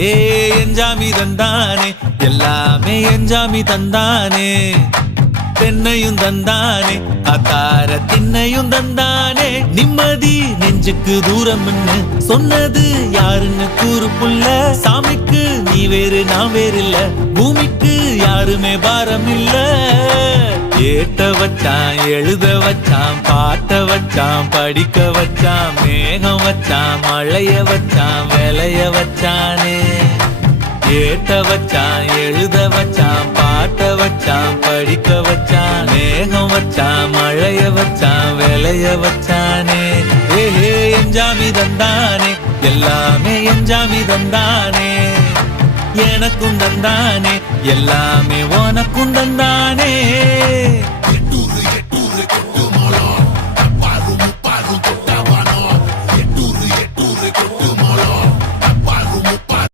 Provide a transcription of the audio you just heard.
ஏ எஞ்சாமி தந்தானே எல்லாமே எஞ்சாமி தந்தானே தென்னையும் தந்தானே அத்தார திண்ணையும் தந்தானே நிம்மதி நெஞ்சுக்கு தூரம்னு சொன்னது யாருன்னு கூறு புள்ள சாமிக்கு நீ வேறு நான் வேறு இல்ல பூமிக்கு யாருமே பாரம் இல்ல ஏட்ட வச்சான் எழுத வச்சான் பாட்ட வச்சான் படிக்க வச்சான் மேகம் வச்சான் மழைய வச்சான் விளைய வச்சானே ஏட்ட வச்சான் எழுத வச்சான் பாட்ட வச்சான் படிக்க வச்சான் மேகம் வச்சான் மழைய வச்சான் விளைய வச்சானே ஏஹே எஞ்சாமி தந்தானே எல்லாமே எஞ்சாமி தந்தானே எனக்கும் தந்தானே எல்லாமே உனக்கும் தந்தானே